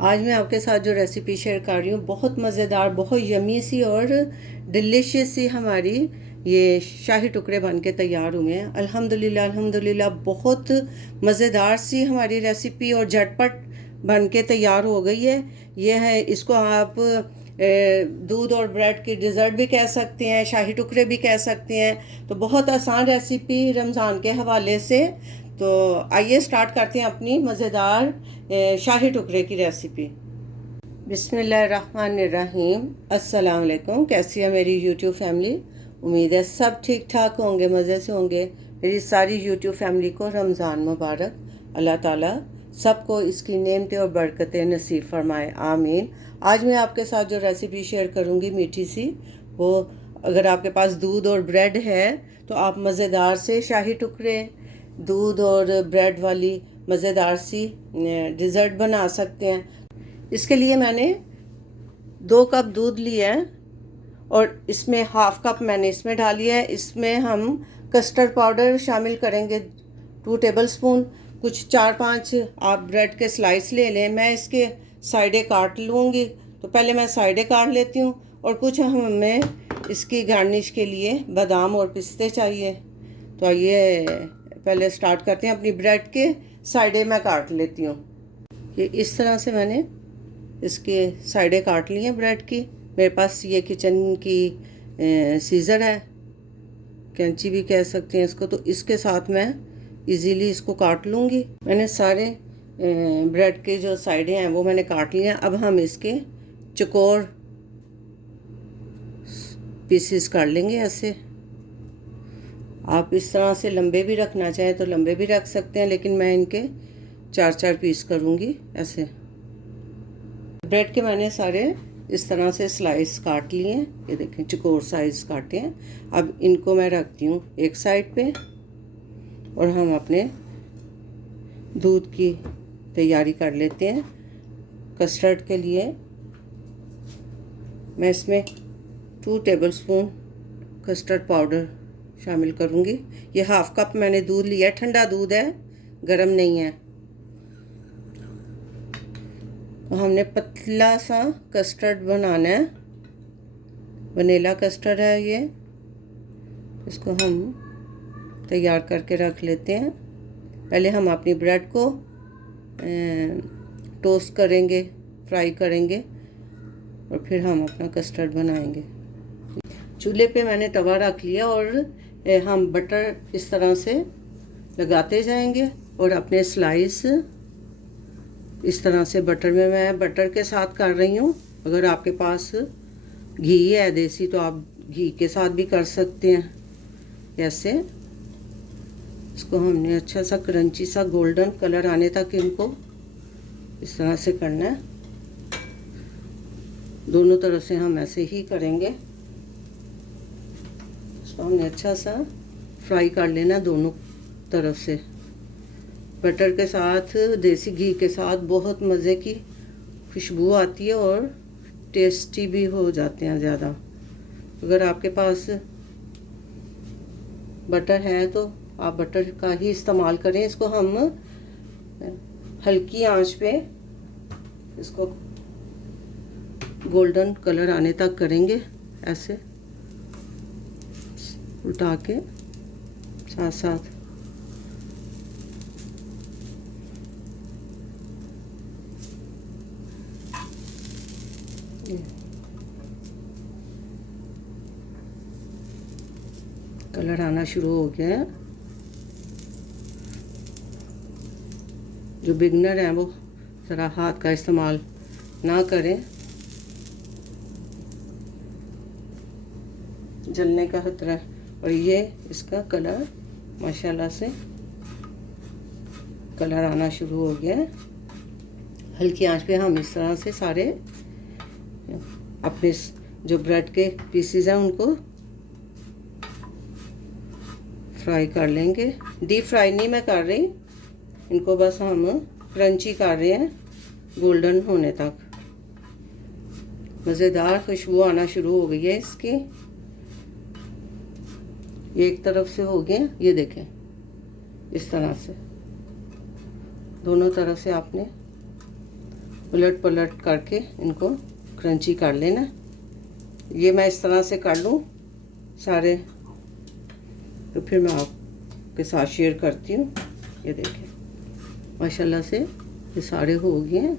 आज मैं आपके साथ जो रेसिपी शेयर कर रही हूँ बहुत मज़ेदार, बहुत यमी सी और डिलीशियस सी हमारी ये शाही टुकड़े बन के तैयार हुए हैं। अल्हम्दुलिल्लाह अल्हम्दुलिल्लाह बहुत मज़ेदार सी हमारी रेसिपी और झटपट बन के तैयार हो गई है। ये है, इसको आप दूध और ब्रेड की डिज़र्ट भी कह सकते हैं, शाही टुकड़े भी कह सकते हैं। तो बहुत आसान रेसिपी रमज़ान के हवाले से। तो आइए स्टार्ट करते हैं अपनी मज़ेदार शाही टुकड़े की रेसिपी। बिस्मिल्लाहिर्रहमानिर्रहीम। अस्सलाम वालेकुम। कैसी है मेरी यूट्यूब फैमिली? उम्मीद है सब ठीक ठाक होंगे, मज़े से होंगे। मेरी सारी यूट्यूब फैमिली को रमज़ान मुबारक। अल्लाह ताला सबको इसकी नेमतें और बरकतें नसीब फरमाए, आमीन। आज मैं आपके साथ जो रेसिपी शेयर करूँगी मीठी सी, वो अगर आपके पास दूध और ब्रेड है तो आप मज़ेदार से शाही टुकड़े दूध और ब्रेड वाली मज़ेदार सी डिज़र्ट बना सकते हैं। इसके लिए मैंने 2 कप दूध लिया है और इसमें हाफ़ कप मैंने इसमें डाली है। इसमें हम कस्टर्ड पाउडर शामिल करेंगे 2 टेबलस्पून। कुछ 4-5 आप ब्रेड के स्लाइस ले लें। मैं इसके साइडें काट लूँगी, तो पहले मैं साइडें काट लेती हूँ। और कुछ हमें इसकी गार्निश के लिए बादाम और पिस्ते चाहिए। तो आइए पहले स्टार्ट करते हैं। अपनी ब्रेड के साइडें मैं काट लेती हूँ। ये इस तरह से मैंने इसके साइडें काट ली हैं ब्रेड की। मेरे पास ये किचन की सीज़र है, कैंची भी कह सकते हैं इसको। तो इसके साथ मैं इजीली इसको काट लूँगी। मैंने सारे ब्रेड के जो साइडें हैं वो मैंने काट लिए हैं। अब हम इसके चौकोर पीसेस काट लेंगे ऐसे। आप इस तरह से लंबे भी रखना चाहें तो लंबे भी रख सकते हैं, लेकिन मैं इनके 4-4 पीस करूँगी ऐसे। ब्रेड के मैंने सारे इस तरह से स्लाइस काट लिए हैं। ये देखें, चौकोर साइज काटे हैं। अब इनको मैं रखती हूँ एक साइड पे और हम अपने दूध की तैयारी कर लेते हैं। कस्टर्ड के लिए मैं इसमें 2 टेबलस्पून कस्टर्ड पाउडर शामिल करूँगी। ये हाफ़ कप मैंने दूध लिया है, ठंडा दूध है, गरम नहीं है। तो हमने पतला सा कस्टर्ड बनाना है, वनीला कस्टर्ड है ये। इसको हम तैयार करके रख लेते हैं। पहले हम अपनी ब्रेड को टोस्ट करेंगे, फ्राई करेंगे और फिर हम अपना कस्टर्ड बनाएंगे। चूल्हे पे मैंने तवा रख लिया और हम बटर इस तरह से लगाते जाएंगे और अपने स्लाइस इस तरह से बटर में, मैं बटर के साथ कर रही हूँ। अगर आपके पास घी है देसी तो आप घी के साथ भी कर सकते हैं ऐसे। इसको हमने अच्छा सा क्रंची सा गोल्डन कलर आने तक इनको इस तरह से करना है। दोनों तरफ से हम ऐसे ही करेंगे। इसको हमने अच्छा सा फ्राई कर लेना दोनों तरफ से। बटर के साथ, देसी घी के साथ बहुत मज़े की खुशबू आती है और टेस्टी भी हो जाते हैं ज़्यादा। अगर आपके पास बटर है तो आप बटर का ही इस्तेमाल करें। इसको हम हल्की आंच पे इसको गोल्डन कलर आने तक करेंगे ऐसे उल्टा के साथ साथ। कलर आना शुरू हो गया है। जो बिगनर हैं वो ज़रा हाथ का इस्तेमाल ना करें, जलने का खतरा है। और ये इसका कलर माशाल्लाह से कलर आना शुरू हो गया है। हल्की आंच पे हम इस तरह से सारे अपने जो ब्रेड के पीसेस हैं उनको फ्राई कर लेंगे। डीप फ्राई नहीं मैं कर रही, इनको बस हम क्रंची कर रहे हैं गोल्डन होने तक। मज़ेदार खुशबू आना शुरू हो गई है इसकी। ये एक तरफ से हो गया, ये देखें इस तरह से दोनों तरफ से आपने उलट पलट करके इनको क्रंची कर लेना। ये मैं इस तरह से कर लूँ सारे, तो फिर मैं आपके साथ शेयर करती हूँ। ये देखें माशाल्लाह से ये सारे हो गए हैं।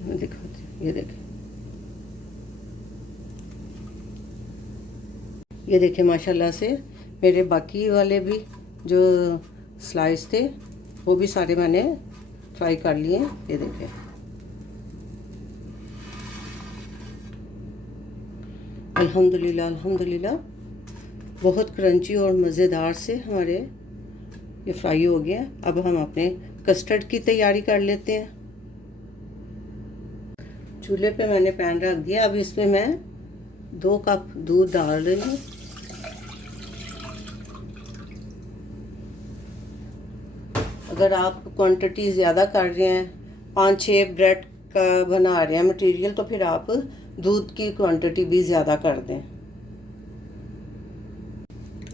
मैं दिखाती हूँ, ये देखें, ये देखें माशाल्लाह से मेरे बाकी वाले भी जो स्लाइस थे वो भी सारे मैंने फ्राई कर लिए। ये देखें अल्हम्दुलिल्लाह अल्हम्दुलिल्लाह, बहुत क्रंची और मज़ेदार से हमारे ये फ्राई हो गया। अब हम अपने कस्टर्ड की तैयारी कर लेते हैं। चूल्हे पे मैंने पैन रख दिया। अब इसमें मैं 2 कप दूध डाल रही हूँ। अगर आप क्वांटिटी ज़्यादा कर रहे हैं, 5-6 ब्रेड का बना रहे हैं मटेरियल, तो फिर आप दूध की क्वांटिटी भी ज़्यादा कर दें।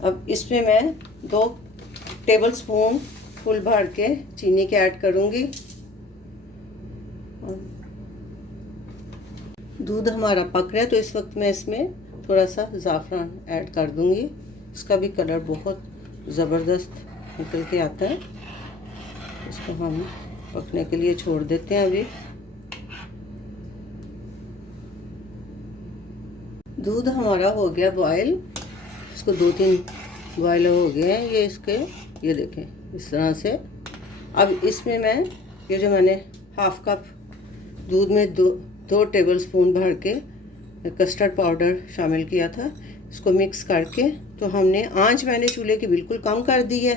अब इसमें मैं 2 टेबलस्पून फुल भर के चीनी के ऐड करूँगी। दूध हमारा पक रहा है तो इस वक्त मैं इसमें थोड़ा सा ज़ाफ़रान ऐड कर दूँगी। इसका भी कलर बहुत ज़बरदस्त निकल के आता है। इसको हम पकने के लिए छोड़ देते हैं। अभी दूध हमारा हो गया बॉयल, इसको 2-3 बॉयल हो गए हैं ये इसके। ये देखें इस तरह से। अब इसमें मैं ये जो मैंने हाफ कप दूध में 2 टेबलस्पून भर के कस्टर्ड पाउडर शामिल किया था, इसको मिक्स करके, तो हमने आंच मैंने चूल्हे की बिल्कुल कम कर दी है।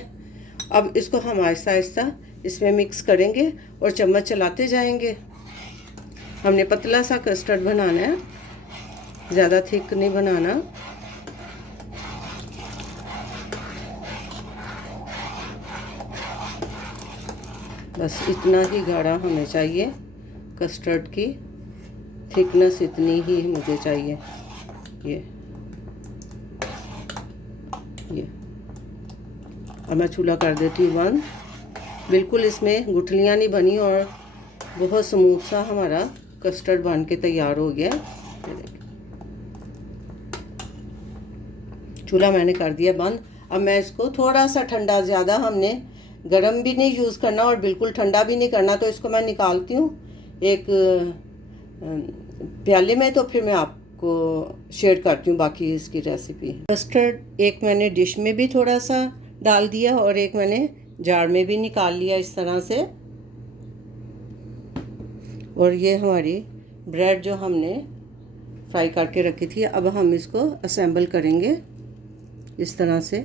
अब इसको हम आहिस्ता आहिस्ता इसमें मिक्स करेंगे और चम्मच चलाते जाएंगे। हमने पतला सा कस्टर्ड बनाना है, ज़्यादा थिक नहीं बनाना। बस इतना ही गाढ़ा हमें चाहिए, कस्टर्ड की थिकनेस इतनी ही मुझे चाहिए। ये अब मैं चूल्हा कर देती हूँ बंद। बिल्कुल इसमें गुठलियाँ नहीं बनी और बहुत स्मूथ सा हमारा कस्टर्ड बन के तैयार हो गया। चूल्हा मैंने कर दिया बंद। अब मैं इसको थोड़ा सा ठंडा, ज़्यादा हमने गरम भी नहीं यूज़ करना और बिल्कुल ठंडा भी नहीं करना, तो इसको मैं निकालती हूँ एक प्याले में, तो फिर मैं आपको शेयर करती हूँ बाकी इसकी रेसिपी। कस्टर्ड एक मैंने डिश में भी थोड़ा सा डाल दिया और एक मैंने जार में भी निकाल लिया इस तरह से। और ये हमारी ब्रेड जो हमने फ्राई करके रखी थी, अब हम इसको असेंबल करेंगे इस तरह से।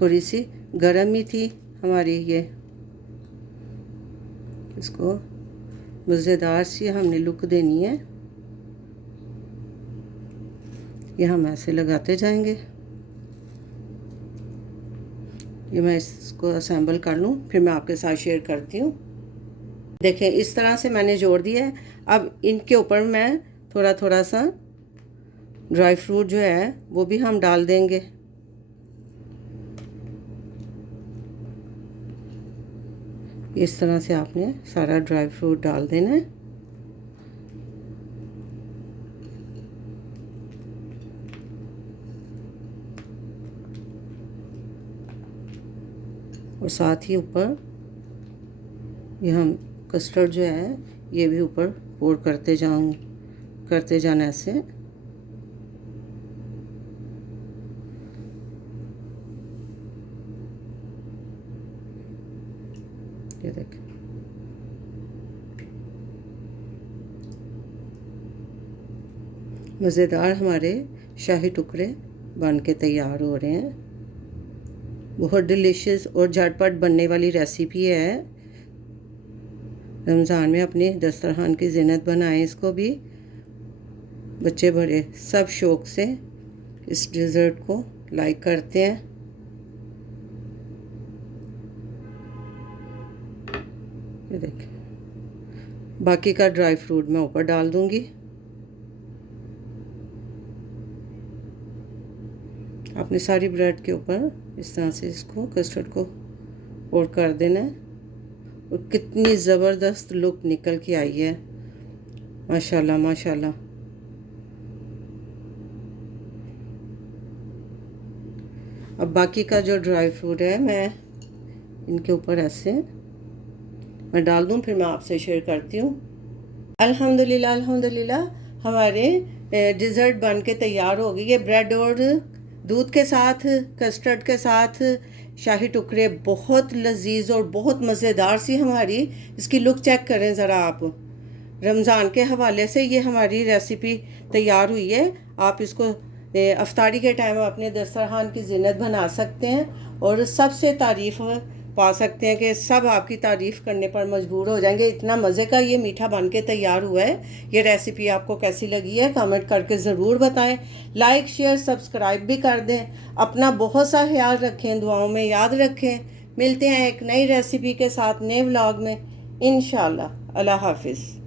थोड़ी सी गर्म ही थी हमारी ये, इसको मज़ेदार सी हमने लुक देनी है। ये हम ऐसे लगाते जाएंगे। ये मैं इसको असेंबल कर लूँ फिर मैं आपके साथ शेयर करती हूँ। देखें इस तरह से मैंने जोड़ दिया है। अब इनके ऊपर मैं थोड़ा थोड़ा सा ड्राई फ्रूट जो है वो भी हम डाल देंगे। इस तरह से आपने सारा ड्राई फ्रूट डाल देना है। और साथ ही ऊपर ये हम कस्टर्ड जो है ये भी ऊपर पोर करते जाना ऐसे। ये देखें मज़ेदार हमारे शाही टुकड़े बन के तैयार हो रहे हैं। बहुत डिलीशियस और झटपट बनने वाली रेसिपी है। रमज़ान में अपने दस्तरखान की ज़ीनत बनाएं। इसको भी बच्चे बड़े सब शौक़ से इस डिज़र्ट को लाइक करते हैं। ये देखें बाकी का ड्राई फ्रूट मैं ऊपर डाल दूंगी। आपने सारी ब्रेड के ऊपर इस तरह से इसको कस्टर्ड को पोर कर देना है और कितनी ज़बरदस्त लुक निकल के आई है, माशाल्लाह माशाल्लाह। अब बाकी का जो ड्राई फ्रूट है मैं इनके ऊपर ऐसे मैं डाल दूँ, फिर मैं आपसे शेयर करती हूँ। अल्हम्दुलिल्लाह अल्हम्दुलिल्लाह, हमारे डिज़र्ट बन के तैयार हो गई है। ब्रेड और दूध के साथ, कस्टर्ड के साथ शाही टुकड़े, बहुत लजीज और बहुत मज़ेदार सी हमारी। इसकी लुक चेक करें ज़रा आप। रमज़ान के हवाले से ये हमारी रेसिपी तैयार हुई है। आप इसको अफ्तारी के टाइम अपने दस्तरखान की ज़ीनत बना सकते हैं और सबसे तारीफ़ पा सकते हैं कि सब आपकी तारीफ़ करने पर मजबूर हो जाएंगे। इतना मज़े का ये मीठा बन के तैयार हुआ है। ये रेसिपी आपको कैसी लगी है कमेंट करके ज़रूर बताएं। लाइक शेयर सब्सक्राइब भी कर दें। अपना बहुत सा ख्याल रखें, दुआओं में याद रखें। मिलते हैं एक नई रेसिपी के साथ नए व्लॉग में इंशाल्लाह। अल्लाह हाफिज़।